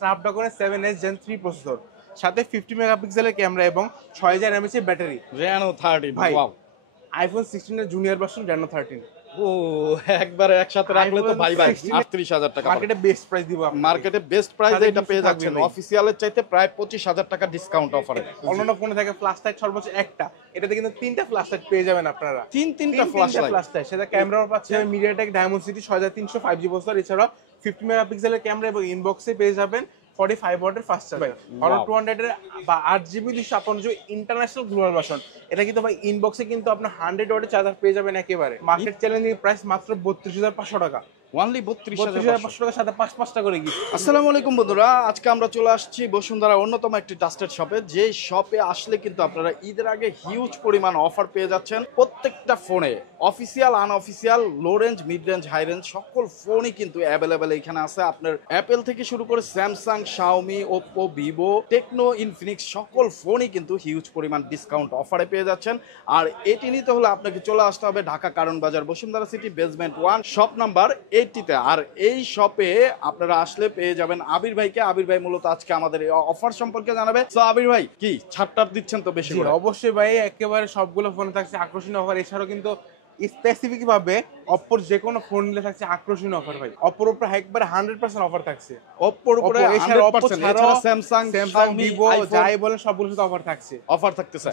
স্ন্যাপড্রাগনের 7S Gen 3 processor, সাথে 50 মেগাপিক্সেলের camera এবং 6000 mAh এর ব্যাটারি। Reno 13 ভাই ওয়াও। আইফোন 16 এর জুনিয়র ভার্সন Reno 13। ও একবারে একসাথে রাখলে তো ভাই 38,000 টাকা। মার্কেটে বেস্ট প্রাইস দিব আপনাকে। মার্কেটে বেস্ট প্রাইসে এটা পেয়ে যাচ্ছেন ভাই। অফিসিয়ালের চাইতে প্রায় 25,000 টাকা ডিসকাউন্ট অফারে। অন্যান্য ফোনে থাকে ফ্ল্যাশ লাইট সর্বোচ্চ একটা, এটাতে কিন্তু 3টা ফ্ল্যাশ লাইট পেয়ে যাবেন আপনারা। তিনটা ফ্ল্যাশ লাইট, সেটা ক্যামেরাও পাচ্ছে মিডিয়াটেক ডায়মন্ড-সিটি 6300 5G প্রসেসর, এছাড়া 50 মেগাপিক্সেলের ক্যামেরা এবং ইনবক্সে পেয়ে যাবেন 45 ওয়াটের ফাস্ট চার্জার। হলো 200 এর বা 8GB 256GB international global version. এটা কিন্তু ভাই ইনবক্সে কিন্তু আপনার 100 ওয়াটের চার্জার পেয়ে যাবেন একেবারে। মার্কেট চ্যালেঞ্জিং প্রাইস মাত্র 32500 টাকা। অনলি 32,500 টাকার সাথে 5টা করে গিফট। আসসালামু আলাইকুম বন্ধুরা, আজকে আমরা চলে আসছি বসুন্ধরার অন্যতম একটি ট্রাস্টেড শপে। যে শপে আসলে কিন্তু আপনারা ঈদের আগে হিউজ পরিমাণ অফার পেয়ে যাচ্ছেন প্রত্যেকটা ফোনে। Official unofficial low range, mid range, high range সকল ফোনই কিন্তু অ্যাভেলেবেল এখানে আছে। আপনার অ্যাপেল থেকে শুরু করে Samsung, Xiaomi, Oppo, Vivo, Tecno, Infinix সকল ফোনই কিন্তু হিউজ পরিমাণ ডিসকাউন্ট অফারে পেয়ে যাচ্ছেন। আর এটি নিতে হলে আপনাকে চলে আসতে হবে ঢাকা কারণ বাজার, Bashundhara city, basement 1, shop number 80-তে। আর এই শপে আপনারা আসলে পেয়ে যাবেন আবির ভাইকে। আবির ভাই মূলত আজকে আমাদের এই অফার সম্পর্কে জানাবে। তো আবির ভাই কি ছাড়টার দিচ্ছেন তো বেশি করে? অবশ্যই ভাই, একেবারে সবগুলো ফোনে থাকছে আকর্ষণীয় অফার। এছাড়াও কিন্তু স্পেসিফিক ভাবে অপ্পোর যে কোনো ফোন নিলে থাকছে আকর্ষণীয় অফার ভাই। অপ্পোর উপরে একবারে 100% অফার থাকছে। অপ্পোর উপরে 100%, এছাড়া স্যামসাং, শাওমি, ভিভো যাই বলেন সবগুলোর সাথে অফার থাকছে। অফার থাকতেছে।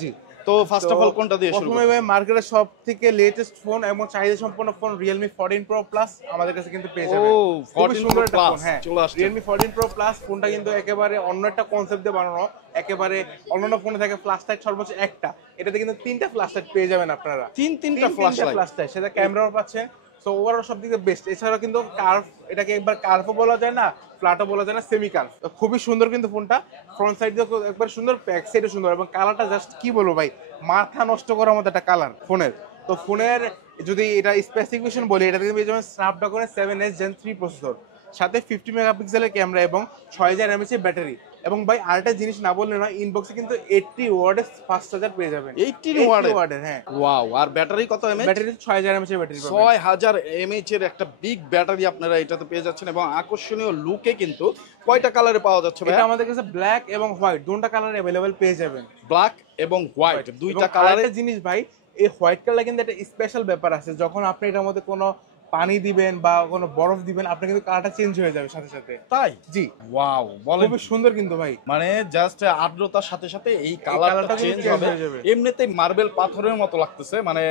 তো ফার্স্ট অফ অল কোনটা দিয়ে শুরু প্রথমে ভাই মার্কেটের সবথেকে লেটেস্ট ফোন এবং চাহিদা সম্পন্ন ফোন Realme 14 Pro Plus আমাদের কাছে কিন্তু পেয়ে যাবেন। ও খুবই 14 সুন্দর Pro একটা Plus ফোন। হ্যাঁ, চলে আসছে। Realme 14 Pro Plus ফোনটা কিন্তু একেবারে অন্য একটা কনসেপ্ট দিয়ে বানানো। একেবারে অন্যান্য ফোনে থাকে ফ্ল্যাশ লাইট সর্বোচ্চ একটা, এটাতে কিন্তু 3টা ফ্ল্যাশ লাইট পেয়ে যাবেন আপনারা। তিনটা ফ্ল্যাশ লাইট, সেটা ক্যামেরাও পাচ্ছেন। সো ওভারঅল সব দিকে বেস্ট। এছাড়াও কিন্তু কার্ভ, এটাকে একবার কার্ভও বলা যায় না, ফ্ল্যাটও বলা যায় না, সেমি কার্ভ। খুবই সুন্দর কিন্তু ফোনটা। ফ্রন্ট সাইড দিয়ে একবার সুন্দর, ব্যাক সাইডও সুন্দর, এবং কালারটা জাস্ট কি বলবো ভাই, মাথা নষ্ট করার মতো একটা কালার ফোনের। তো ফোনের যদি এটা স্পেসিফিকেশন বলি, এটা কিন্তু পেয়ে যাবেন স্ন্যাপড্রাগনের 7S Gen 3 প্রসেসর, সাথে 50 মেগাপিক্সেলের ক্যামেরা এবং 6000 mAh এর ব্যাটারি। এবং ভাই আরেকটা জিনিস না বললে না, ইনবক্সে কিন্তু 80 ওয়াটের ফাস্ট চার্জার পেয়ে যাবেন। 80 ওয়াটের? হ্যাঁ। ওয়াও। আর ব্যাটারি কত এমএএইচ? ব্যাটারি 6000 mAh এর ব্যাটারি পাবেন। 6000 এমএএইচ এর একটা বিগ ব্যাটারি আপনারা এটাতে পেয়ে যাচ্ছেন। এবং আকর্ষণীয় লুকে কিন্তু কয়টা কালারে পাওয়া যাচ্ছে ভাই? এটা আমাদের কাছে ব্ল্যাক এবং হোয়াইট দুটো কালার अवेलेबल পেয়ে যাবেন। ব্ল্যাক এবং হোয়াইট দুইটা কালারে। একটা জিনিস ভাই, এই হোয়াইট কালার কিন্তু একটা স্পেশাল ব্যাপার আছে। যখন আপনি এটার মধ্যে কোনো পানি দিবেন বা কোনো বরফ দিবেন, আপনার কিন্তু কালারটা চেঞ্জ হয়ে যাবে সাথে সাথে। তাই? জি। ওয়াও, বলেন। খুব সুন্দর কিন্তু ভাই, মানে জাস্ট আর্দ্রতার সাথে সাথে এই কালারটা চেঞ্জ হবে। এমনিতেই মার্বেল পাথরের মতো লাগতেছে, মানে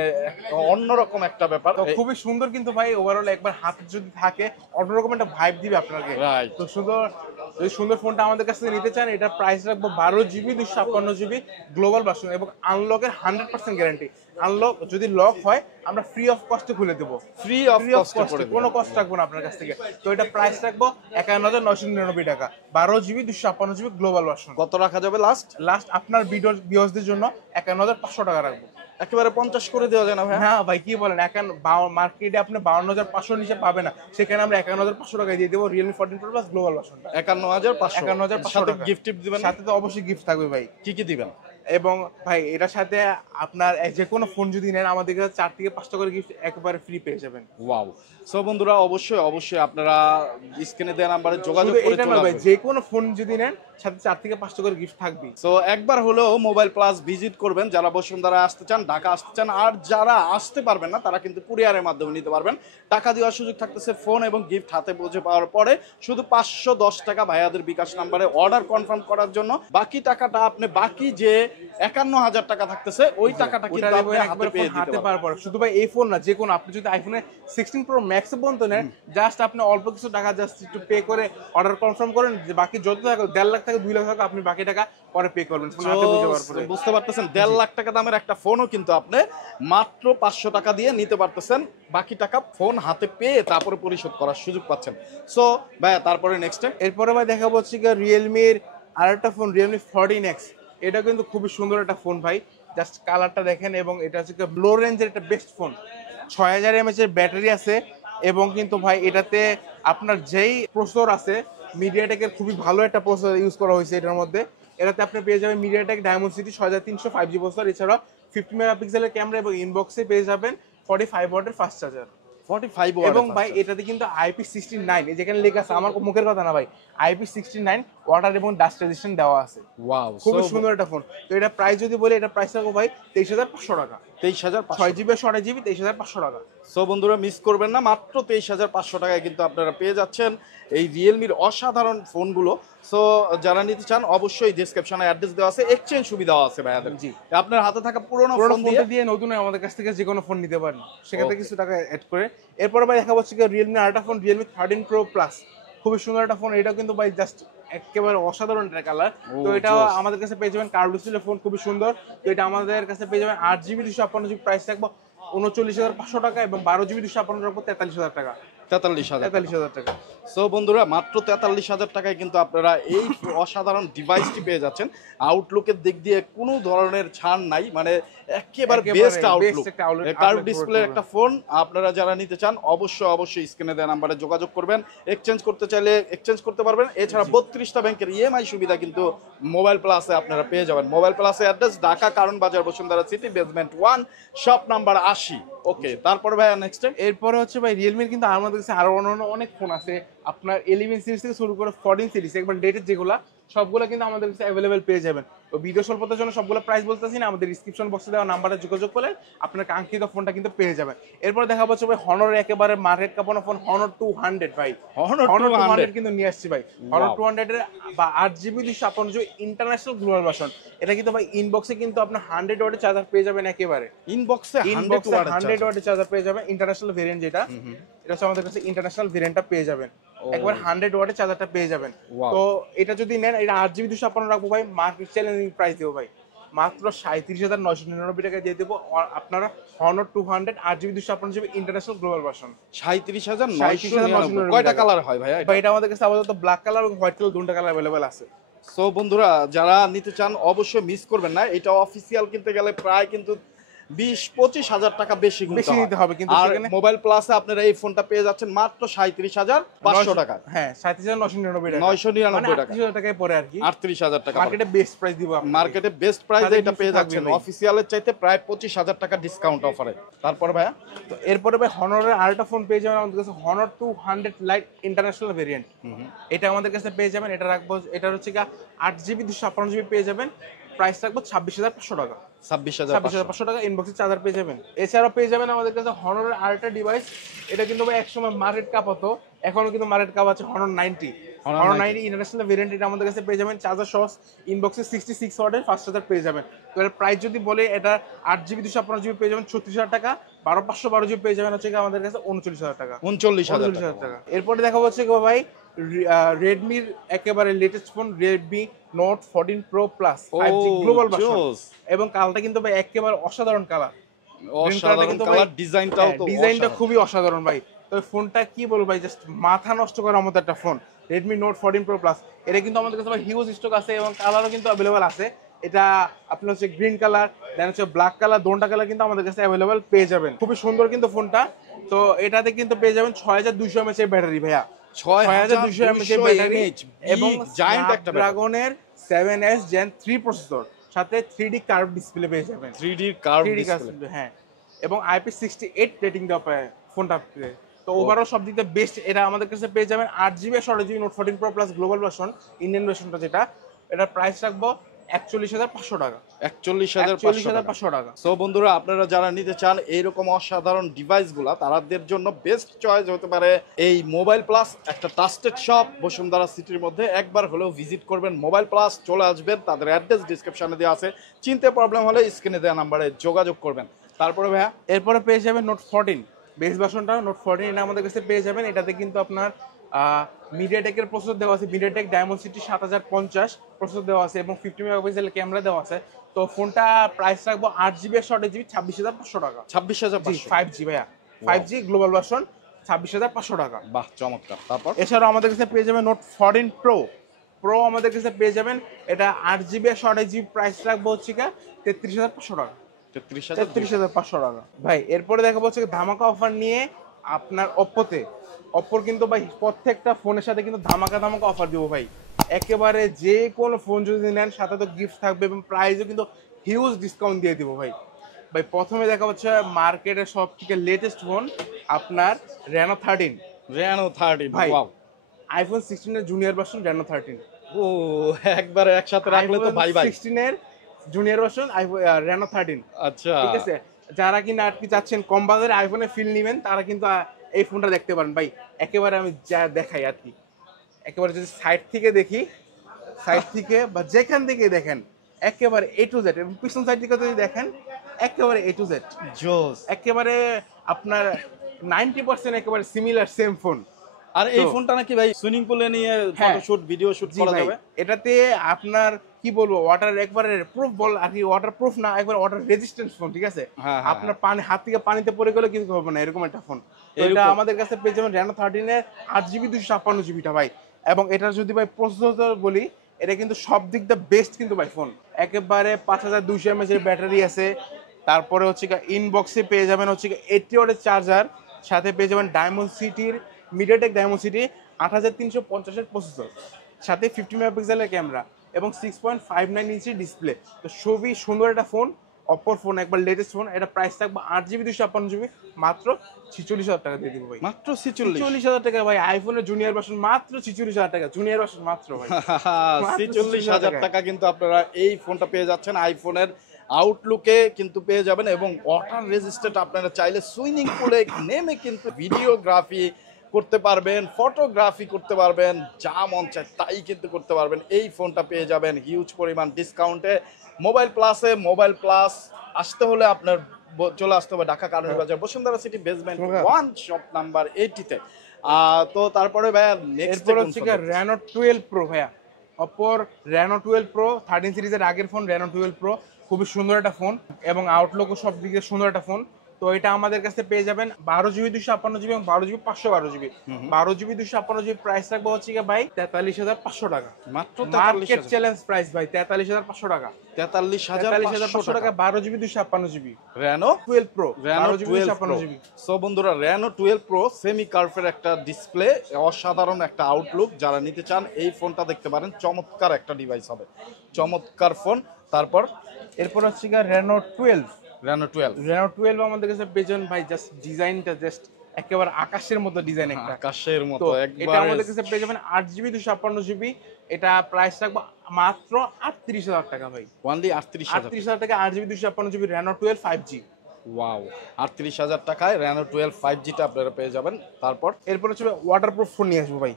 অন্যরকম একটা ব্যাপার। খুবই সুন্দর কিন্তু ভাই। ওভারঅল একবার হাতে যদি থাকে অন্যরকম একটা ভাইব দিবে আপনাকে। তো সুন্দর, যদি সুন্দর ফোনটা আমাদের কাছ থেকে নিতে চান, এটা প্রাইস রাখবো 12GB 256GB গ্লোবাল ভার্সন এবং আনলকের 100% গ্যারান্টি। আনলক যদি লক হয় আমরা ফ্রি অফ কস্টে খুলে দেবো। ফ্রি অফ কস্টে, কোনো কষ্ট রাখবো না আপনার কাছ থেকে। তো এটা প্রাইস রাখবো 51999 টাকা, 12GB 256GB গ্লোবাল ভার্সন। কত রাখা যাবে লাস্ট? আপনার ভিউয়ার্সদের জন্য 51500 টাকা রাখবো। একেবারে 50 করে দেওয়া যায় না ভাই? না ভাই, কি বলেন, মার্কেটে আপনি 52500 নিচে পাবে না, সেখানে আমরা 51500 টাকায় দিয়ে দেবো Realme 14 Pro Plus গ্লোবাল ভার্সনটা। 51500 সাথে গিফট দিবেন? সাথে তো অবশ্যই গিফট থাকবে ভাই। কি দিবেন? এবং ভাই এটার সাথে আপনার যে কোনো ফোন যদি নেন আমাদের কাছে 4 থেকে 5টা করে গিফট একবারে ফ্রি পেয়ে যাবেন। ওয়াও। সো বন্ধুরা অবশ্যই আপনারা স্ক্রিনে দেওয়া নম্বরে যোগাযোগ করে চলে আসবেন। ভাই যে কোনো ফোন যদি নেন সাথে 4 থেকে 5টা করে গিফট থাকবে। সো একবার হলেও মোবাইল প্লাস ভিজিট করবেন যারা বসুন্ধরা আসতে চান, ঢাকা আসতে চান। আর যারা আসতে পারবেন না তারা কিন্তু কুরিয়ারের মাধ্যমে নিতে পারবেন। টাকা দেওয়ার সুযোগ থাকতেছে ফোন এবং গিফট হাতে পৌঁছে পাওয়ার পরে। শুধু 510 টাকা ভাইয়াদের বিকাশ নাম্বারে অর্ডার কনফার্ম করার জন্য। বাকি টাকাটা আপনি বাকি যে 51000 টাকা থাকতেছে ওই টাকাটা কিন্তু আপনি হাতে পেয়ে দিতে পারবেন। শুধু ভাই এই ফোন না, যে কোনো, আপনি যদি আইফোনের 16 Pro Max পর্যন্ত নেন, জাস্ট আপনি অল্প কিছু টাকা জাস্ট একটু পে করে অর্ডার কনফার্ম করেন, যে বাকি যত টাকা 1.5 লাখ টাকা 2 লাখ টাকা আপনি বাকি টাকা পরে পে করবেন ফোন হাতে বুঝে পাওয়ার পরে। বুঝতে পারতেছেন 1.5 লাখ টাকা দামের একটা ফোনও কিন্তু আপনি মাত্র 500 টাকা দিয়ে নিতে পারতেছেন। বাকি টাকা ফোন হাতে পেয়ে তারপরে পরিশোধ করার সুযোগ পাচ্ছেন। সো ভাই তারপরে নেক্সটে এরপরে ভাই দেখাবো হচ্ছে Realme-র আরেকটা ফোন Realme 14X। এটা কিন্তু খুবই সুন্দর একটা ফোন ভাই, জাস্ট কালারটা দেখেন। এবং এটা হচ্ছে লো রেঞ্জের একটা বেস্ট ফোন, 6000 mAh এর ব্যাটারি আছে। এবং কিন্তু ভাই এটাতে আপনার যেই প্রসেসর আছে মিডিয়াটেকের খুবই ভালো একটা প্রসেসর ইউজ করা হয়েছে এটার মধ্যে। এটাতে আপনি পেয়ে যাবেন মিডিয়াটেক ডায়মন্ড-সিটি 6300 5G প্রসেসর, এছাড়া 50 মেগাপিক্সেলের ক্যামেরা এবং ইনবক্সে পেয়ে যাবেন 45 ওয়াটের ফাস্ট চার্জার। 45 এবং ভাই এটাতে কিন্তু IP69 যেখানে লেখা আছে, আমার মুখের কথা না ভাই, IP69 ওয়াটার এবং ডাস্ট রেজিস্ট্যান্ট দেওয়া আছে। ওয়াও, খুবই সুন্দর একটা ফোন। তো এটা প্রাইস যদি বলি, এটা প্রাইস রাখবো ভাই 23,500 টাকা। 23,500, 6GB 128GB 23,500 টাকা। সো বন্ধুরা মিস করবেন না, মাত্র 23,500 টাকায় কিন্তু আপনারা পেয়ে যাচ্ছেন এই রিয়েলমির অসাধারণ ফোনগুলো। সো যারা নিতে চান অবশ্যই ডেসক্রিপশনে অ্যাড্রেস দেওয়া আছে, এক্সচেঞ্জ সুবিধাও আছে ভাইয়াদের। জি, আপনার হাতে থাকা পুরোনো পুরোনো ফোন ফোনটা দিয়ে নতুন আমাদের কাছ থেকে যে কোনো ফোন নিতে পারেন, সেখানে কিছু টাকা অ্যাড করে। এরপরে ভাই দেখা হচ্ছে রিয়েলমি আরেকটা ফোন, রিয়েলমি 13 Pro Plus। খুবই সুন্দর একটা ফোন, এটা কিন্তু ভাই জাস্ট একেবারে অসাধারণ একটা কালার। তো এটা আমাদের কাছে পেয়ে যাবেন কার্ভ ডিসপ্লে ফোন, খুবই সুন্দর। তো এটা আমাদের কাছে পেয়ে যাবেন 8GB 256GB, প্রাইস রাখবো 39,500 টাকা, এবং 12GB 256 রাখবো 43,000 টাকা। 43,000 টাকা। সো বন্ধুরা মাত্র 43,000 টাকায় কিন্তু আপনারা এই অসাধারণ ডিভাইসটি পেয়ে যাচ্ছেন। আউটলুকের দিক দিয়ে কোনো ধরনের ছাড় নাই, মানে একেবারে বেস্ট আউটলুক, কার্ভ ডিসপ্লের একটা ফোন। আপনারা যারা নিতে চান অবশ্যই স্ক্রিনে দেওয়া নাম্বারে যোগাযোগ করবেন। এক্সচেঞ্জ করতে চাইলে এক্সচেঞ্জ করতে পারবেন। এছাড়া 32টা ব্যাংকের ইএমআই সুবিধা কিন্তু মোবাইল প্লাসে আপনারা পেয়ে যাবেন। মোবাইল প্লাসে অ্যাড্রেস ঢাকা কারণ বাজার, Bashundhara city, basement 1, shop number 80। ওকে, তারপরে ভাই নেক্সট এরপরে হচ্ছে ভাই রিয়েলমির কিন্তু আমাদের কাছে আরো অন্যান্য অনেক ফোন আছে। আপনার 11 সিরিজ থেকে শুরু করে 14 সিরিজ একবার ডেটেড যেগুলা, সবগুলো কিন্তু আমাদের কাছে অ্যাভেলেবেল পেয়ে যাবেন। তো ভিডিও স্বল্পতার জন্য সবগুলো প্রাইস বলতেছি না, আমাদের ডিসক্রিপশন বক্সে দেওয়া নাম্বারে যোগাযোগ করলে আপনার কাঙ্ক্ষিত ফোনটা কিন্তু পেয়ে যাবেন। এরপর দেখা পাচ্ছে ভাই হনরের একেবারে মার্কেট কাঁপানো ফোন, হনর 200 ভাই। হনর 200 কিন্তু নিয়ে আসছি ভাই। হনর 200 এর বা 8GB 256GB international global version. এটা কিন্তু ভাই ইনবক্সে কিন্তু আপনার 100 ওয়াটের চার্জার পেয়ে যাবেন একেবারে। ইনবক্সে 100 ওয়াটের চার্জার পেয়ে যাবেন, ইন্টারন্যাশনাল ভেরিয়েন্ট যেটা, এটা হচ্ছে আমাদের কাছে ইন্টারন্যাশনাল ভেরিয়েন্টটা পেয়ে যাবেন। একবার 100 ওয়াটের চার্জারটা পেয়ে যাবেন। তো এটা যদি নেন, এটা 8GB 256 রাখবো ভাই, মার্কেট চ্যালেঞ্জিং প্রাইস দেবো ভাই, মাত্র 37,999 টাকা দিয়ে দেবো আপনারা। Honor 200 8GB 256GB international global version 37,999। কয়টা কালার হয় ভাই? এটা আমাদের কাছে আপাতত ব্ল্যাক কালার এবং হোয়াইট কালার দুটো কালার अवेलेबल আছে। সো বন্ধুরা যারা নিতে চান অবশ্যই মিস করবেন না। এটা অফিসিয়াল কিনতে গেলে প্রায় কিন্তু 20-25 হাজার টাকা বেশি নিতে হবে, কিন্তু সেখানে মোবাইল প্লাসে আপনারা এই ফোনটা পেয়ে যাচ্ছেন মাত্র 37,500 টাকা। হ্যাঁ, 37,999 টাকা, 999 টাকা, 38,000 টাকায় পরে আর কি, 38,000 টাকা মার্কেটে বেস্ট প্রাইস দিব আপনাদের। মার্কেটে বেস্ট প্রাইসে এটা পেয়ে যাচ্ছেন অফিসিয়ালের চাইতে প্রায় 25,000 টাকা ডিসকাউন্ট অফারে। তারপর ভাইয়া তো এরপরে ভাই হনরের আরেকটা ফোন পেয়ে যাবেন আমাদের কাছে, হনর 200 লাইট ইন্টারন্যাশনাল ভেরিয়েন্ট। এটা আমাদের কাছে পেয়ে যাবেন, এটা রাখবো, এটা হচ্ছে কি 8GB 256GB পেয়ে যাবেন, প্রাইস রাখবো 26,500 টাকা। 26,500 টাকা ইনবক্সে চার্জার পেয়ে যাবেন। এছাড়াও পেয়ে যাবেন আমাদের কাছে হনরের আরেকটা ডিভাইস, এটা কিন্তু ভাই একসময় মার্কেট কাপ হতো, এখনো কিন্তু মার্কেট কাপ আছে, হনর 90 ইন্টারন্যাশনাল ভেরিয়েন্ট। এটা আমাদের কাছে পেয়ে যাবেন চার্জার সহ ইনবক্সে 66 ওয়াটের ফাস্ট চার্জার পেয়ে যাবেন। তো এর প্রাইস যদি বলে, এটা 8GB 256GB পেয়ে যাবেন 36,000 টাকা, 12/512GB পেয়ে যাবেন হচ্ছে আমাদের কাছে 39,000 টাকা। 39,000 টাকা। এরপরে দেখা হচ্ছে ভাই রেডমির একেবারে latest phone, Redmi note 14 Pro Plus 5G global version, এবং কালারটা কিন্তু ভাই একেবারে অসাধারণ কালার। অসাধারণ কালার, ডিজাইনটা খুবই অসাধারণ ভাই। তো ফোনটা কি বলবো ভাই, জাস্ট মাথা নষ্ট করার মতো একটা phone, Redmi note 14 Pro Plus। এটা কিন্তু আমাদের কাছে হিউজ স্টক আছে এবং কালারও কিন্তু অ্যাভেলেবল আছে। এটা আপনার হচ্ছে গ্রিন কালার, দেন হচ্ছে ব্ল্যাক কালার, দুটো কালার কিন্তু আমাদের কাছে অ্যাভেলেবল পেয়ে যাবেন। খুবই সুন্দর কিন্তু ফোনটা। তো এটাতে কিন্তু পেয়ে যাবেন 6200 mAh এর ব্যাটারি ভাইয়া, 6200 mAh এর ব্যাটারি, এবং জায়ান্ট একটা ড্রাগনের 7S Gen 3 প্রসেসর, সাথে 3D কার্ভ ডিসপ্লে পেয়ে যাবেন। 3D কার্ভ ডিসপ্লে, হ্যাঁ, এবং IP68 রেটিং দেওয়া পায় ফোনটা। তো ওভারঅল সব দিক দিয়ে বেস্ট। এটা আমাদের কাছে পেয়ে যাবেন 8GB 128GB note 14 Pro Plus global version, Indian ভার্সনটা যেটা, এটা প্রাইস রাখবো 41,500 টাকা। 41,500 টাকা। সো বন্ধুরা আপনারা যারা নিতে চান এইরকম অসাধারণ ডিভাইসগুলো, তাদের জন্য বেস্ট চয়েস হতে পারে এই মোবাইল প্লাস, একটা ট্রাস্টেড শপ বসুন্ধরা সিটির মধ্যে। একবার হলেও ভিজিট করবেন মোবাইল প্লাস, চলে আসবেন, তাদের অ্যাড্রেস ডিসক্রিপশনে দেওয়া আছে, চিনতে প্রবলেম হলে স্ক্রিনে দেওয়া নাম্বারে যোগাযোগ করবেন। তারপরে ভাইয়া এরপরে পেয়ে যাবেন নোট 14 বেস ভার্সনটা, নোট 14 এটা আমাদের কাছে পেয়ে যাবেন। এটাতে কিন্তু আপনার মিডিয়াটেকের প্রসেসর দেওয়া আছে, মিডিয়াটেক ডায়মন্ডসিটি 7050 প্রসেসর দেওয়া আছে, এবং 50 মেগাপিক্সেল ক্যামেরা দেওয়া আছে। তো ফোনটা প্রাইস রাখবো 8GB 128GB 26,500 টাকা। 26,500 5G ভাইয়া, 5G গ্লোবাল ভার্সন 26,500 টাকা। বাহ, চমৎকার। তারপর এছাড়াও আমাদের কাছে পেয়ে যাবেন নোট 14 প্রো আমাদের কাছে পেয়ে যাবেন, এটা 8GB 128GB, প্রাইস রাখবো হচ্ছে 33,500 টাকা। 33,500 টাকা ভাই। এরপরে দেখা হচ্ছে ধামাকা অফার নিয়ে আপনার অপ্পোর কিন্তু ভাই প্রত্যেকটা ফোনের সাথে কিন্তু ধামাকা অফার দিব ভাই। একেবারে যে কোনো ফোন যদি নেন সাথে তো গিফট থাকবে, এবং প্রাইসও কিন্তু হিউজ ডিসকাউন্ট দিয়ে দিব ভাই। ভাই প্রথমে দেখা হচ্ছে মার্কেটের সব থেকে লেটেস্ট ফোন আপনার Reno 13 Reno 13 ভাই ওয়াও আইফোন 16 এর জুনিয়র ভার্সন Reno 13 ও একবারে একসাথে রাখলে তো ভাই ভাই 16 এর জুনিয়র ভার্সন Reno 13 আচ্ছা ঠিক আছে যারা কিনা আর কি চাচ্ছেন কম বাজারে আইফোনে ফিল নেবেন তারা কিন্তু এই ফোনটা দেখতে পারেন ভাই একেবারে আমি যা দেখাই আর কি একেবারে যদি সাইড থেকে দেখি সাইড থেকে বা যেখান থেকে দেখেন একেবারে A to Z এবং পিছন সাইড থেকে যদি দেখেন একেবারে A to Z জোস একেবারে আপনার 90% একেবারে সিমিলার সেম ফোন আর এই তো- ফোনটা নাকি ভাই সুইমিং পুলে নিয়ে হ্যাঁ। ফটোশুট ভিডিও শুট জি করা ভাই, যাবে এটাতে আপনার কি বলবো ওয়াটার একবারে প্রুফ বল আর কি ওয়াটার প্রুফ না একবার ওয়াটার রেজিস্ট্যান্স ফোন ঠিক আছে হ্যাঁ, হ্যাঁ, আপনার পানি হাত থেকে পানিতে পড়ে গেলে কিছু হবে না এরকম একটা ফোন এটা এরকম। আমাদের কাছে পেয়ে যাবেন Reno 13 এর 8GB 256GBটা ভাই এবং এটার যদি ভাই প্রসেসর বলি এটা কিন্তু সব দিক দিয়ে বেস্ট কিন্তু ভাই ফোন একেবারে 5200 mAh এর ব্যাটারি আছে তারপরে হচ্ছে ইনবক্সে পেয়ে যাবেন হচ্ছে 80 ওয়াটের চার্জার সাথে পেয়ে যাবেন ডায়মন্ড সিটির মিডিয়াটেক ডায়মন্ড সিটি 8350 এর প্রসেসর সাথে 50 মেগাপিক্সেলের ক্যামেরা এবং 6.59 ইঞ্চি ডিসপ্লে তো খুবই সুন্দর একটা ফোন অপর ফোন একবার লেটেস্ট ফোন এটা প্রাইস থাকবে 8GB 256GB মাত্র 46,000 টাকা দিয়ে দিব ভাই মাত্র 46 46,000 টাকা ভাই আইফোনের জুনিয়র ভার্সন মাত্র 46,000 টাকা জুনিয়র ভার্সন মাত্র ভাই মাত্র 46,000 টাকা কিন্তু আপনারা এই ফোনটা পেয়ে যাচ্ছেন আইফোনের আউটলুকে কিন্তু পেয়ে যাবেন এবং ওয়াটার রেজিস্ট্যান্ট আপনারা চাইলে সুইমিং পুলে নেমে কিন্তু ভিডিওগ্রাফি করতে পারবেন ফটোগ্রাফি করতে পারবেন যা মন চায় তাই কিন্তু করতে পারবেন এই ফোনটা পেয়ে যাবেন হিউজ পরিমাণ ডিসকাউন্টে মোবাইল প্লাস আসতে হলে আপনার চলে আসতে হবে ঢাকা কারণ বাজার Bashundhara city basement 1 shop number 80 তে তো তারপরে ভাইয়া নেক্সট এরপর হচ্ছে Reno 12 Pro ভাইয়া অপর Reno 12 Pro 13 সিরিজের আগের ফোন Reno 12 Pro খুবই সুন্দর একটা ফোন এবং আউটলুকও সব দিকে সুন্দর একটা ফোন তো এটা আমাদের কাছে পেয়ে যাবেন 12GB 256GB এবং 12GB 512GB 12GB 256GB price রাখবো হচ্ছে ভাই 43,500 টাকা মাত্র মার্কেট চ্যালেঞ্জ প্রাইস ভাই 43,500 টাকা 43,500 টাকা 12GB 256GB Reno 12 Pro Reno 12GB 12 Pro 256GB so বন্ধুরা Reno 12 Pro সেমি কার্ভের একটা ডিসপ্লে অসাধারণ একটা আউটলুক যারা নিতে চান এই ফোনটা দেখতে পারেন চমৎকার একটা ডিভাইস হবে চমৎকার ফোন তারপর এরপর হচ্ছে Reno 12 আমাদের কাছে পেছন ভাই জাস্ট ডিজাইনটা জাস্ট একেবারে আকাশের মতো ডিজাইন একটা আকাশের তো মতো এটা একবার আমাদের কাছে পেয়ে যাবেন 8GB 256GB এটা প্রাইস রাখবো মাত্র 38,000 টাকা ভাই ওয়ানলি 38,000 38,000 টাকা 8GB 256GB Reno 12 5G wow 38,000 টাকায় Reno 12 5G টা আপনারা পেয়ে যাবেন তারপর এরপর হচ্ছে ওয়াটারপ্রুফ ফোন নিয়ে আসবো ভাই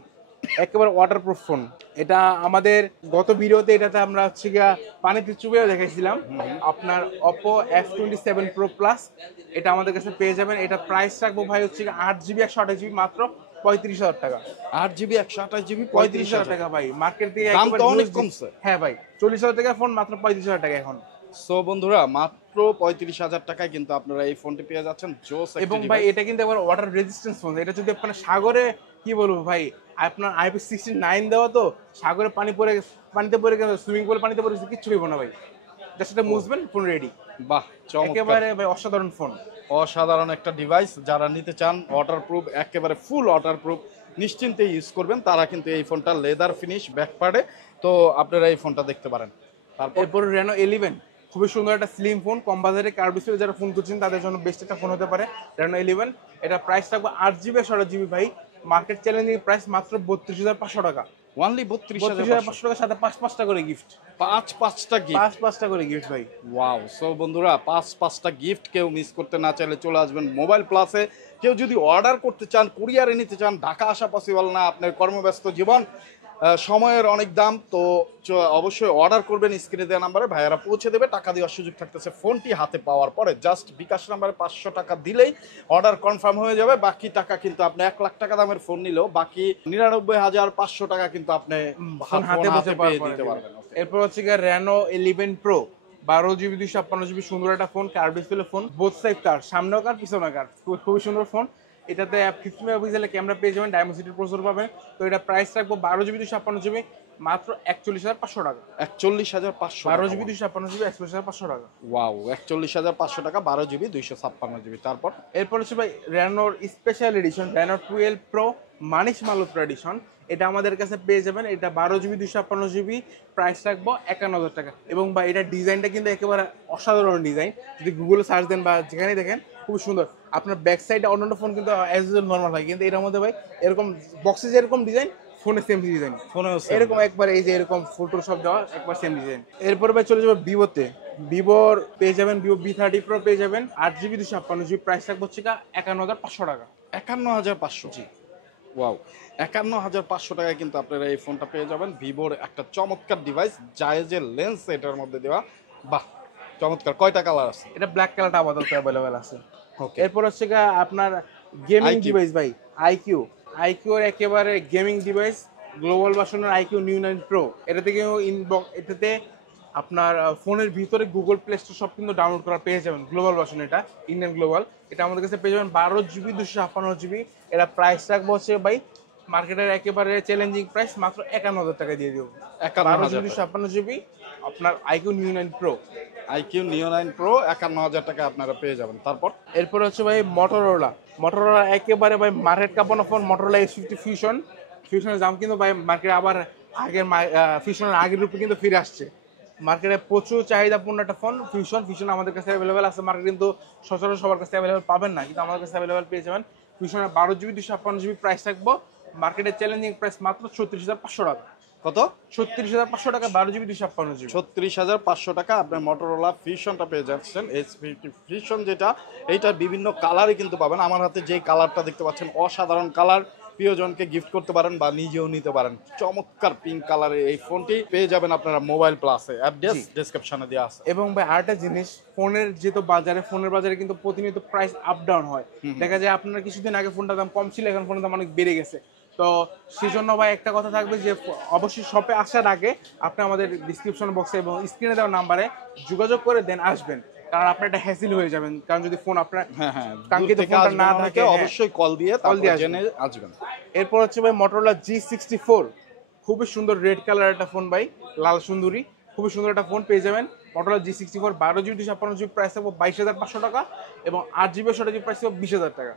একেবারে ওয়াটারপ্রুফ ফোন এটা আমাদের গত ভিডিওতে এটাতে আমরা হচ্ছে গিয়া পানিতে চুবেও দেখাইছিলাম আপনার Oppo F27 Pro Plus এটা আমাদের কাছে পেয়ে যাবেন এটা প্রাইস রাখবো ভাই হচ্ছে 8GB 128GB মাত্র 35,000 টাকা 8GB 128GB 35,000 টাকা ভাই মার্কেট থেকে দাম তো একেবারে অনেক huge কমছে। হ্যাঁ ভাই 40,000 টাকা ফোন মাত্র 35,000 টাকা এখন সো বন্ধুরা মাত্র 35,000 টাকায় কিন্তু আপনারা এই ফোনটি পেয়ে যাচ্ছেন জোস এবং ভাই এটা কিন্তু একবার ওয়াটার রেজিস্ট্যান্স ফোন এটা যদি আপনার সাগরে কি বলবো ভাই আপনার IP69 দেওয়া তো সাগরে পানিতে পড়ে গেছে সুইমিং পুলে পানিতে পড়ে গেছে কিচ্ছু হইব না ভাই জাস্ট এটা মুভমেন্ট ফোন রেডি বাহ চমৎকার একেবারে ভাই অসাধারণ ফোন অসাধারণ একটা ডিভাইস যারা নিতে চান ওয়াটারপ্রুফ একেবারে ফুল ওয়াটারপ্রুফ নিশ্চিন্তে ইউজ করবেন তারা কিন্তু এই ফোনটা লেদার ফিনিশ ব্যাকপ্যাডে তো আপনারা এই ফোনটা দেখতে পারেন তারপর এরপর Reno 11 খুবই সুন্দর একটা স্লিম ফোন কম বাজারে কার্ভ ডিসপ্লে যারা ফোন করছেন তাদের জন্য বেস্ট একটা ফোন হতে পারে Reno 11 এটা প্রাইস থাকবে 8GB 128GB ভাই মার্কেট চ্যালেঞ্জিং প্রাইস মাত্র 32,500 টাকা ওয়ানলি 32,500 টাকার সাথে 5-5টা করে গিফট 5-5টা গিফট 5-5টা করে গিফট ভাই ওয়াও সো বন্ধুরা 5-5টা গিফট কেউ মিস করতে না চাইলে চলে আসবেন মোবাইল প্লাসে কেউ যদি অর্ডার করতে চান কুরিয়ারে নিতে চান ঢাকা আসা পসিবল না আপনার কর্মব্যস্ত জীবন সময়ের অনেক দাম তো অবশ্যই অর্ডার করবেন স্ক্রিনে দেওয়া নাম্বারে ভাইয়ারা পৌঁছে দেবে টাকা দেওয়ার সুযোগ থাকতেছে ফোনটি হাতে পাওয়ার পরে জাস্ট বিকাশ নাম্বারে 500 টাকা দিলেই অর্ডার কনফার্ম হয়ে যাবে বাকি টাকা কিন্তু আপনি 1 লাখ টাকা দামের ফোন নিলেও বাকি 99,500 টাকা কিন্তু আপনি ফোন হাতে বসে পেয়ে পাওয়ার দিতে পরে পারবেন এরপর হচ্ছে Reno 11 Pro 12GB 256GB সুন্দর একটা phone curve display phone both side কার সামনেও কার পিছনেও কার খুবই সুন্দর ফোন এটাতে 50 মেগাপিক্সেলের ক্যামেরা পেয়ে যাবেন ডায়মন্ড সিটির প্রসেসর পাবেন তো এটা প্রাইস রাখবো 12GB 256GB মাত্র 41,500 টাকা 41,500 12GB 256GB 41,500 টাকা ওয়াও 41,500 টাকা 12GB 256GB তারপর এরপর হচ্ছে ভাই Renoর special edition Reno 12 Pro Manish Malhotra edition এটা আমাদের কাছে পেয়ে যাবেন, এটা 12 GB 256 GB, প্রাইস রাখবো 51,000 টাকা। এবং বা এটা ডিজাইনটা কিন্তু একেবারে অসাধারণ ডিজাইন, যদি গুগলে সার্চ দেন বা যেখানেই দেখেন খুব সুন্দর। আপনার ব্যাক সাইডে অন্যান্য ফোন কিন্তু অ্যাজ ইউজুয়াল নর্মাল হয়, কিন্তু এটার মধ্যে ভাই এরকম বক্সে যেরকম ডিজাইন, ফোনে সেম ডিজাইন, ফোনেও এরকম একবার এই যে এরকম ফটো সব দেওয়া একবার সেম ডিজাইন। এরপরে ভাই চলে যাবো ভিভোতে। ভিভোর পেয়ে যাবেন ভিভো V30 Pro পেয়ে যাবেন 8 GB 256 GB, প্রাইস থাকবে হচ্ছে 51,500 টাকা। 51,500। জি, ওয়াও, 51,500 টাকায় কিন্তু আপনারা এই ফোনটা পেয়ে যাবেন। ভিভোর একটা চমৎকার ডিভাইস, জায়েজের লেন্স এটার মধ্যে দেওয়া। বাহ, চমৎকার। কয়টা কালার আছে? এটা ব্ল্যাক কালারটা আপাতত অ্যাভেলেবেল আছে। ওকে, এরপর হচ্ছে আপনার গেমিং IQ। ডিভাইস ভাই, আইকিউ। আইকিউ এর একেবারে গেমিং ডিভাইস, গ্লোবাল ভার্সনের আইকিউ নিউ 9 Pro। এটা থেকে এটাতে আপনার ফোনের ভিতরে গুগল প্লে স্টোর সব কিন্তু ডাউনলোড করা পেয়ে যাবেন। গ্লোবাল ভার্সন, এটা ইন্ডিয়ান গ্লোবাল। এটা আমাদের কাছে পেয়ে যাবেন 12 GB 256 GB। এটা প্রাইস রাখবো হচ্ছে ভাই মার্কেটের একেবারে চ্যালেঞ্জিং প্রাইস, মাত্র 51,000 টাকা দিয়ে দেবো। 12 GB 256 GB আপনার আইকিউ নিউ 9 Pro। আইকিউ নিও 9 প্রো 51,000 টাকা আপনারা পেয়ে যাবেন। তারপর এরপর হচ্ছে ভাই মোটরোলা। মোটরোলা একেবারে ভাই মার্কেট কাঁপানো ফোন, মোটরোলা S50 ফিউশন। ফিউশনের দাম কিন্তু ভাই মার্কেটে আবার আগের ফিউশনের আগের রূপে কিন্তু ফিরে আসছে। মার্কেটে প্রচুর চাহিদাপূর্ণ একটা ফোন ফিউশন। ফিউশন আমাদের কাছে অ্যাভেলেবেল আছে, মার্কেট কিন্তু সচরাচর সবার কাছে অ্যাভেলেবেল পাবেন না, কিন্তু আমাদের কাছে অ্যাভেলেবেল পেয়ে যাবেন। ফিউশনের 12 GB 256 GB, প্রাইস থাকবো মার্কেটের চ্যালেঞ্জিং প্রাইস মাত্র 36,500 টাকা। কত? 36,500 টাকা, 12 GB 256 GB। 36,500 টাকা আপনার মোটরোলা ফিউশনটা পেয়ে যাচ্ছেন। S50 ফিউশন যেটা, এইটার বিভিন্ন কালারই কিন্তু পাবেন। আমার হাতে যে কালারটা দেখতে পাচ্ছেন অসাধারণ কালার, প্রিয়জনকে গিফট করতে পারেন বা নিজেও নিতে পারেন। চমৎকার পিঙ্ক কালারের এই ফোনটি পেয়ে যাবেন আপনারা মোবাইল প্লাসে, অ্যাড্রেস ডেসক্রিপশনে দেওয়া আছে। এবং ভাই আরেকটা জিনিস, ফোনের যেহেতু ফোনের বাজারে কিন্তু প্রতিনিয়ত প্রাইস আপ ডাউন হয়। দেখা যায় আপনার কিছুদিন আগে ফোনটার দাম কম ছিল, এখন ফোনের দাম অনেক বেড়ে গেছে। তো সেই জন্য ভাই একটা কথা থাকবে যে অবশ্যই শপে আসার আগে আপনি আমাদের ডিসক্রিপশন বক্সে এবং স্ক্রিনে দেওয়া নাম্বারে যোগাযোগ করে দেন আসবেন, কারণ আপনার একটা হ্যাসেল হয়ে যাবেন। কারণ যদি ফোন আপনার কাঙ্ক্ষিত ফোনটা না থাকে, অবশ্যই কল দিয়ে জেনে আসবেন। এরপর হচ্ছে ভাই মোটরোলা G64, খুবই সুন্দর রেড কালার একটা ফোন ভাই, লাল সুন্দরী, খুবই সুন্দর একটা ফোন পেয়ে যাবেন। Motorola G64 12 GB 256 GB, price থাকবে 22,500 টাকা। এবং 8 GB 128 GB, প্রাইস থাকবে 20,000 টাকা।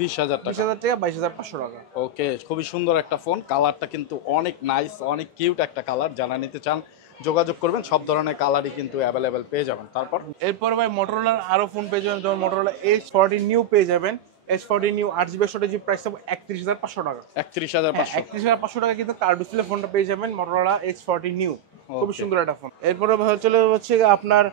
20,000 টাকা, 22,500 টাকা। ওকে, খুবই সুন্দর একটা ফোন। কালারটা কিন্তু অনেক নাইস, অনেক কিউট একটা কালার। যারা নিতে চান যোগাযোগ করবেন, সব ধরনের কালারই কিন্তু অ্যাভেলেবেল পেয়ে যাবেন। তারপর এরপর ভাই মোটরোলার আরো ফোন পেয়ে যাবেন, যেমন মোটরোলা H40 নিউ পেয়ে যাবেন। H40 new 8 GB 128 GB, price থাকবে 31,500 টাকা। 31,500। 31,500 টাকা কিন্তু কার্ড ডিসপ্লে ফোনটা পেয়ে যাবেন মোটরোলা H40 নিউ, খুব Okay. সুন্দর একটা ফোন। এরপরে চলে হচ্ছে আপনার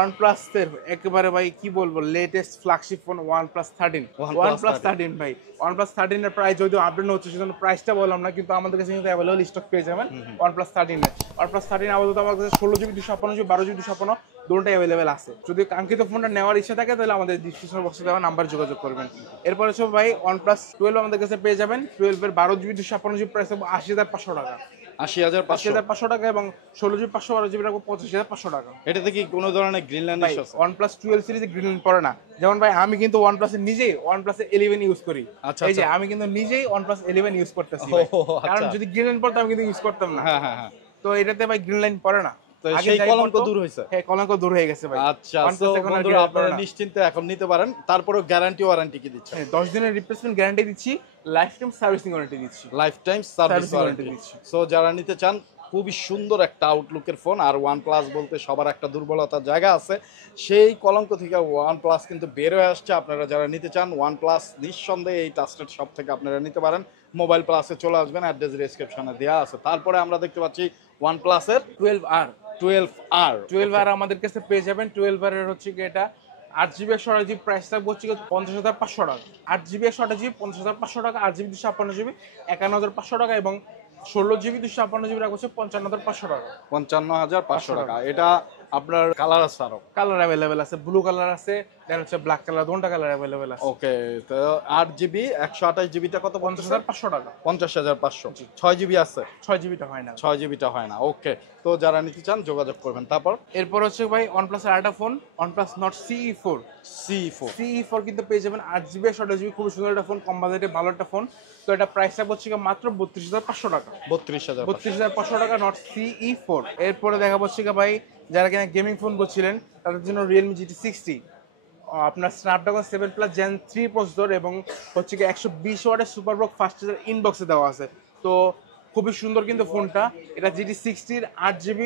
OnePlus এর একেবারে ভাই কি বলবো latest flagship phone OnePlus 13। OnePlus 13 ভাই, OnePlus 13 এর প্রাইস যদিও আপডেট হচ্ছে, সেজন্য প্রাইসটা বললাম না, কিন্তু আমাদের কাছে কিন্তু অ্যাভেলেবল স্টক পেয়ে যাবেন OnePlus 13 এর। OnePlus 13 আপাতত আমার কাছে 16 GB 256 GB, 12 GB 256 দুটোটাই অ্যাভেলেবেল আছে। যদি কাঙ্ক্ষিত ফোনটা নেওয়ার ইচ্ছা থাকে তাহলে আমাদের ডিসক্রিপশন বক্সে দেওয়া নাম্বার যোগাযোগ করবেন। এরপর হচ্ছে ভাই OnePlus 12 আমাদের কাছে পেয়ে যাবেন। 12 এর 12 GB 256 GB, প্রাইস হবে 80,500 টাকা। 80,500 টাকা এবং 16 GB 512 GB রাখবো 85,500 টাকা। এটাতে কি কোনো ধরনের গ্রিন লাইন ভাই OnePlus 12 সিরিজে গ্রিন লাইন পড়ে না। যেমন ভাই আমি কিন্তু OnePlus এর নিজেই OnePlus 11 ইউজ করি। আচ্ছা, এই যে আচ্ছা। আমি কিন্তু নিজেই OnePlus 11 ইউজ করতেছি ও, ভাই। আচ্ছা। কারণ যদি গ্রিন লাইন পড়তো আমি কিন্তু ইউজ করতাম না। হ্যাঁ হ্যাঁ হ্যাঁ, তো এটাতে ভাই গ্রিন লাইন পড়ে না। তো আগে সেই যাই কলঙ্ক পড়তো, দূর হয়েছে। হ্যাঁ কলঙ্ক দূর হয়ে গেছে ভাই। আচ্ছা, OnePlus তো এখন আর বন্ধুরা green light পড়ে আপনারা না। নিশ্চিন্তে এখন নিতে পারেন। তারপরেও গ্যারান্টি ওয়ারেন্টি কি দিচ্ছেন? হ্যাঁ 10 দিনের রিপ্লেসমেন্ট গ্যারান্টি দিচ্ছি, লাইফ টাইম সার্ভিসিং ওয়ারেন্টি দিচ্ছি। Life time service Servicing warranty warranty দিচ্ছি। সো যারা নিতে চান, খুবই সুন্দর একটা আউটলুকের ফোন। আর OnePlus বলতে সবার একটা দুর্বলতার জায়গা আছে, সেই কলঙ্ক থেকে OnePlus কিন্তু বের হয়ে আসছে। আপনারা যারা নিতে চান OnePlus নিঃসন্দেহে এই ট্রাস্টেড শপ থেকে আপনারা নিতে পারেন। মোবাইল প্লাসে চলে আসবেন, অ্যাড্রেস ডেসক্রিপশনে দেওয়া আছে। তারপরে আমরা দেখতে পাচ্ছি OnePlus এর 12R 12R। 12R আমাদের কাছে পেয়ে যাবেন। 12R এর হচ্ছে কি এটা 8 GB 128 GB, প্রাইস থাকবে হচ্ছে 50,500 টাকা। 8 GB 128 GB 50,500 টাকা, 8 GB 256 GB 51,500 টাকা এবং 16 GB 256 GB রাখা হচ্ছে 55,500 টাকা। 55,500 টাকা। এটা আপনার কালার আছে আরো? কালার অ্যাভেলেবেল আছে, ব্লু কালার আছে, দেন হচ্ছে ব্ল্যাক কালার, দুটো কালার অ্যাভেলেবেল আছে। ওকে, তো 8 জিবি 128 জিবিটা কত? 50,500 টাকা। 50,500। 6 জিবি আছে? 6 GB টা হয় না। 6 জিবিটা হয় না। ওকে, তো যারা নিতে চান যোগাযোগ করবেন। তারপর এরপর হচ্ছে ভাই OnePlus এর আরেকটা phone OnePlus Nord CE4। CE4 কিন্তু পেয়ে যাবেন 8 GB 128 GB, খুব সুন্দর একটা ফোন, কম বাজেটে ভালো একটা ফোন। তো এটা প্রাইস হচ্ছে মাত্র 32,500 টাকা। 32,500 টাকা Nord CE4। এরপরে দেখা হচ্ছে ভাই যারা কিনা গেমিং ফোন করছিলেন তাদের জন্য Realme GT60, আপনার স্ন্যাপড্রাগন 7 Gen 3 প্রসেসর এবং হচ্ছে 120 ওয়াটের সুপার বক ফাস্ট চার্জার ইনবক্সে দেওয়া আছে। তো খুবই সুন্দর কিন্তু ফোনটা। এটা GT60 8GB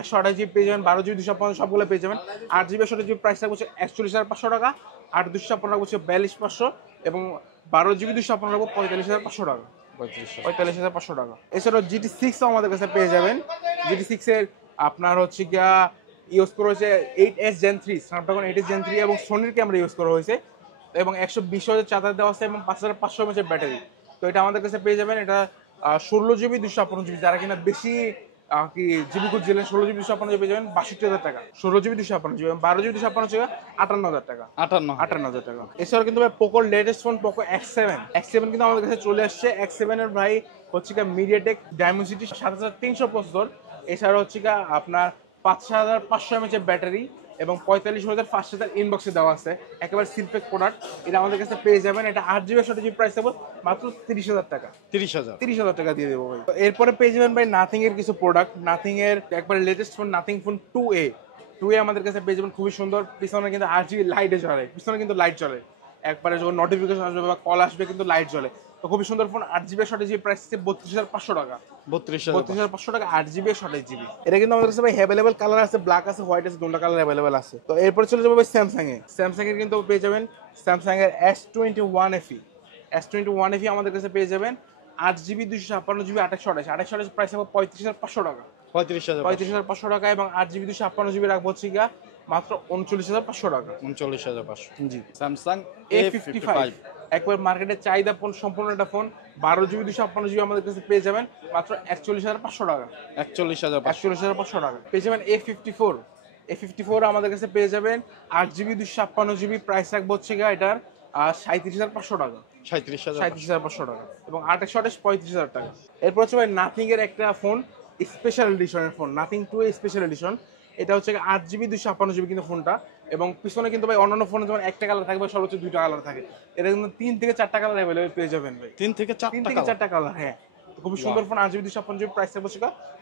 128GB পেয়ে যাবেন, 12GB 256 সবগুলো পেয়ে যাবেন। 8GB 128GB প্রাইস থাকবে 41,500 টাকা, 8 256 রাখবো 42,500 এবং 12GB 256 রাখবো 45,500 টাকা। 45,500 টাকা। এছাড়াও GT6 আমাদের কাছে পেয়ে যাবেন। GT6 এর আপনার হচ্ছে গিয়া ইউজ করা হয়েছে 8S Gen 3, Snapdragon 8S Gen 3 এবং সোনির ক্যামেরা ইউজ করা হয়েছে এবং 120 চার্জার দেওয়া আছে এবং 5500 mAh ব্যাটারি। তো এটা আমাদের কাছে পেয়ে যাবেন। এটা 16GB 256GB, যারা কিনা বেশি কি জিবি খুঁজছিলেন 16GB 256GB পেয়ে যাবেন 62,000 টাকা। 16GB 256GB এবং 12GB 256GB 58,000 টাকা। 58,000 টাকা। এছাড়াও কিন্তু ভাই পোকোর লেটেস্ট ফোন পোকো X7 কিন্তু আমাদের কাছে চলে আসছে। X7 এর ভাই হচ্ছে গিয়ে মিডিয়াটেক ডায়মেনসিটি 7300 প্রসেসর। এছাড়া হচ্ছে গিয়ে আপনার 5500 mAh ব্যাটারি এবং 45,000 ফাস্ট চার্জার ইনবক্সে দেওয়া আছে, একেবারে সিলপ্যাক প্রোডাক্ট। এটা আমাদের কাছে পেয়ে যাবেন। এটা 8GB 128GB প্রাইস থাকবে মাত্র 30,000 টাকা। 30,000 টাকা দিয়ে দেবো ভাই। তো এরপরে পেয়ে যাবেন ভাই নাথিং এর কিছু প্রোডাক্ট। নাথিং এর একবারে latest phone nothing phone 2A আমাদের কাছে পেয়ে যাবেন। খুবই সুন্দর, পিছনে কিন্তু RGB লাইটে জ্বলে, পিছনে কিন্তু লাইট জ্বলে, একবারে যখন নোটিফিকেশন আসবে বা কল আসবে কিন্তু লাইট জ্বলে। তো খুবই সুন্দর ফোন। 8GB 128GB প্রাইস হচ্ছে 32,500 টাকা। 32,500 টাকা 8GB 128GB। এটা কিন্তু আমাদের কাছে ভাই অ্যাভেলেবল কালার আছে, ব্ল্যাক আছে, হোয়াইট আছে, দুটো কালার অ্যাভেলেবল আছে। তো এরপর চলে যাবো ভাই স্যামসাং এর কিন্তু পেয়ে যাবেন স্যামসাং এর S21 FE আমাদের কাছে পেয়ে যাবেন। 8GB 256GB 2828 প্রাইস হবে 35,500 টাকা। 35,500 টাকা এবং 8GB 256GB রাখবো হচ্ছে গিয়া মাত্র 39,500 টাকা। 39,500। জি। স্যামসাং A55 একবার মার্কেটে চাহিদা সম্পূর্ণ একটা ফোন। 12GB 256GB আমাদের কাছে পেয়ে যাবেন মাত্র 41,500 টাকা। 41,500 টাকা পেয়ে যাবেন। A54 আমাদের কাছে পেয়ে যাবেন। 8GB 256GB প্রাইস রাখবো হচ্ছে গিয়া এটার 37,500 টাকা। 37,500 টাকা এবং 2828 35,000 টাকা। এরপর হচ্ছে ভাই নাথিং এর একটা ফোন, স্পেশাল এডিশনের phone, nothing 2A special edition. এটা হচ্ছে 8GB 256GB কিন্তু ফোনটা এবং পিছনে কিন্তু ভাই অন্যান্য ফোনে যেমন একটা কালার থাকবে সর্বোচ্চ 2টা কালার থাকে, এটা কিন্তু 3 থেকে 4টা কালার অ্যাভেলেবল পেয়ে যাবেন ভাই। 3 থেকে 4টা কালার, হ্যাঁ। খুবই সুন্দর ফোন। 8GB 256GB প্রাইস থাকবে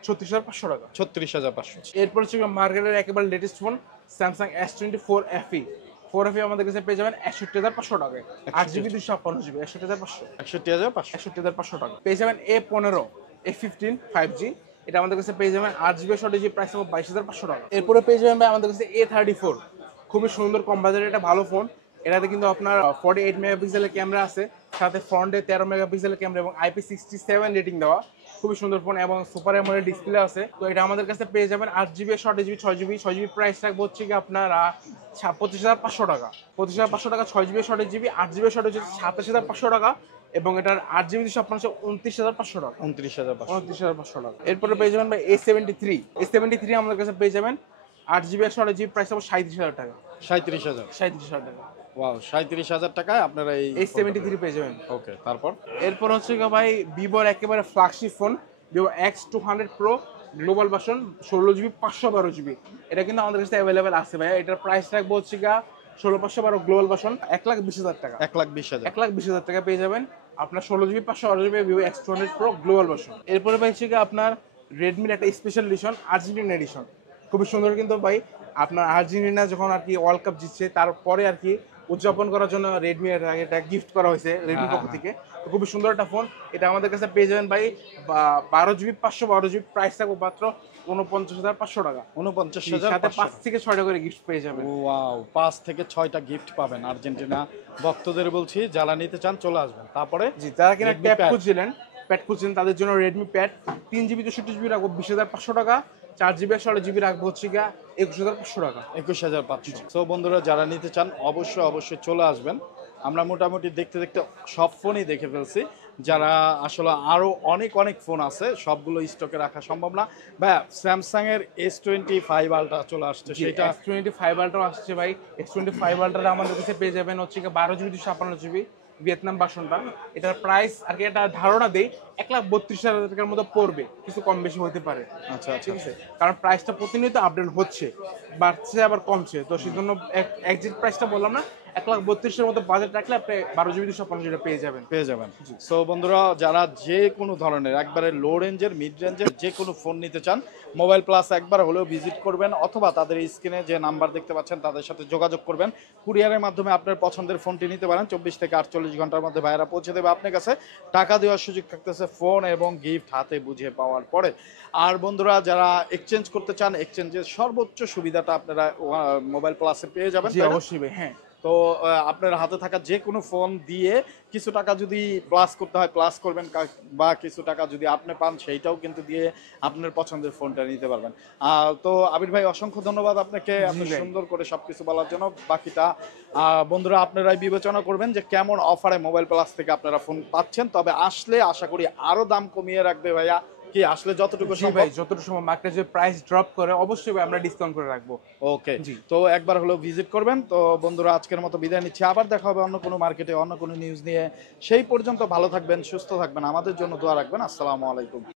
36,500 টাকা। 36,500। এরপর হচ্ছে মার্কেটের একেবারে latest phone Samsung S24 FE আমাদের কাছে পেয়ে যাবেন 61,500 টাকায়। 8GB 256GB 61,500। 61,500 টাকা পেয়ে যাবেন। A15 5G এটা আমাদের কাছে পেয়ে যাবেন। 8GB 128GB প্রাইস হবে 22,500 টাকা। এরপরে পেয়ে যাবেন ভাই আমাদের কাছে A34, খুবই সুন্দর কম বাজারের একটা ভালো ফোন। এটাতে কিন্তু আপনার 48 মেগাপিক্সেলের ক্যামেরা আছে, সাথে ফ্রন্টে 13 মেগাপিক্সেলের ক্যামেরা এবং IP67 রেটিং দেওয়া। খুবই সুন্দর ফোন এবং সুপার অ্যামোলেড ডিসপ্লে আছে। তো এটা আমাদের কাছে পেয়ে যাবেন 8GB 128GB 6GB প্রাইস থাকবে হচ্ছে কি আপনার 25,500 টাকা। 25,500 টাকা 6GB 128GB। 8GB 128GB 27,500 টাকা এবং এটার 8GB 256 29,500 টাকা। 29,500 টাকা। এরপরে পেয়ে যাবেন ভাই A73 আমাদের কাছে পেয়ে যাবেন। 8GB 128GB প্রাইস হবে 37,000 টাকা। 37,000 টাকা। ওয়াও, 37,000 টাকায় আপনারা এই A73 পেয়ে যাবেন। ওকে, তারপর এরপর হচ্ছে ভাই ভিভোর একেবারে flagship phone Vivo X200 Pro global version 16GB 512GB। এটা কিন্তু আমাদের কাছে অ্যাভেলেবেল আছে ভাই। এটার প্রাইস রাখবো হচ্ছে 16,512 গ্লোবাল ভার্সন 1,20,000 টাকা। 1,20,000 টাকা পেয়ে যাবেন আপনার 16GB 512GB Vivo X200 Pro global version. এরপরে ভাই হচ্ছে আপনার রেডমির একটা স্পেশাল এডিশন, আর্জেন্টিনা এডিশন। খুবই সুন্দর কিন্তু ভাই। আপনার আর্জেন্টিনা যখন আর কি ওয়ার্ল্ড কাপ জিতছে তারপরে আর কি উদযাপন করার জন্য রেডমি এটা গিফট করা হয়েছে রেডমির পক্ষ থেকে। তো খুবই সুন্দর একটা ফোন। এটা আমাদের কাছে পেয়ে যাবেন ভাই 12GB 512GB প্রাইস থাকবে মাত্র 49,500 টাকা। 49,000 সাথে 5 থেকে 6টা করে গিফট পেয়ে যাবেন। ওয়াও, 5 থেকে 6টা গিফট পাবেন। আর্জেন্টিনা ভক্তদের বলছি, যারা নিতে চান চলে আসবেন। তারপরে জি, যারা কিনা প্যাড খুঁজছিলেন তাদের জন্য রেডমি প্যাড 3GB 64GB রাখবো 20,500 টাকা। 4GB 128GB রাখবো হচ্ছে 21,500 টাকা। 21,500। সো বন্ধুরা, যারা নিতে চান অবশ্যই চলে আসবেন। আমরা মোটামুটি দেখতে সব ফোনই দেখে ফেলছি। যারা আসলে আরো অনেক ফোন আছে, সবগুলো স্টকে রাখা সম্ভব না। ভাই স্যামসাং এর S25 আলট্রা চলে আসছে, সেটা S25 আলট্রা আসছে ভাই। S25 আলট্রা আমাদের কাছে পেয়ে যাবেন হচ্ছে 12GB 256GB ভিয়েতনাম ভার্সনটা। এটার প্রাইস আর কি একটা ধারণা দেই 1,32,000 টাকার মতো পড়বে, কিছু কম বেশি হতে পারে। আচ্ছা, ঠিক আছে, কারণ প্রাইসটা প্রতিনিয়ত আপডেট হচ্ছে, বাড়ছে আবার কমছে। তো সেই জন্য একজ্যাক্ট প্রাইসটা বললাম না, 1,32,000 মতো বাজেট রাখলে আপনি 12 GB 256 পেয়ে যাবেন। পেয়ে যাবেন। সো বন্ধুরা, যারা যে কোনো ধরনের একবারে লো রেঞ্জের, মিড রেঞ্জের যে কোনো ফোন নিতে চান, মোবাইল প্লাস একবার হলেও ভিজিট করবেন, অথবা তাদের স্ক্রিনে যে নাম্বার দেখতে পাচ্ছেন তাদের সাথে যোগাযোগ করবেন। কুরিয়ারের মাধ্যমে আপনার পছন্দের ফোনটি নিতে পারেন। 24 থেকে 48 ঘন্টার মধ্যে ভাইয়েরা পৌঁছে দেবে আপনার কাছে। টাকা দেওয়ার সুযোগ থাকতেছে ফোন এবং গিফট হাতে বুঝে পাওয়ার পরে। আর বন্ধুরা, যারা এক্সচেঞ্জ করতে চান, এক্সচেঞ্জের সর্বোচ্চ সুবিধাটা আপনারা মোবাইল প্লাসে পেয়ে যাবেন। জি অবশ্যই ভাই, হ্যাঁ। তো আপনার হাতে থাকা যে কোনো ফোন দিয়ে কিছু টাকা যদি প্লাস করতে হয় প্লাস করবেন, বা কিছু টাকা যদি আপনি পান সেইটাও কিন্তু দিয়ে আপনার পছন্দের ফোনটা নিতে পারবেন। তো আবির ভাই, অসংখ্য ধন্যবাদ আপনাকে এত সুন্দর করে সবকিছু বলার জন্য। বাকিটা বন্ধুরা আপনারাই বিবেচনা করবেন যে কেমন অফারে মোবাইল প্লাস থেকে আপনারা ফোন পাচ্ছেন। তবে আসলে আশা করি আরো দাম কমিয়ে রাখবে ভাইয়া, কি আসলে যতটুকু জি ভাই, যতটুকু সম্ভব মার্কেটে যে প্রাইস ড্রপ করে অবশ্যই ভাই আমরা ডিসকাউন্ট করে রাখবো। ওকে, জি। তো একবার হলো ভিজিট করবেন। তো বন্ধুরা, আজকের মতো বিদায় নিচ্ছি, আবার দেখা হবে অন্য কোনো মার্কেটে অন্য কোনো নিউজ নিয়ে। সেই পর্যন্ত ভালো থাকবেন, সুস্থ থাকবেন, আমাদের জন্য দোয়া রাখবেন। আসসালামু আলাইকুম।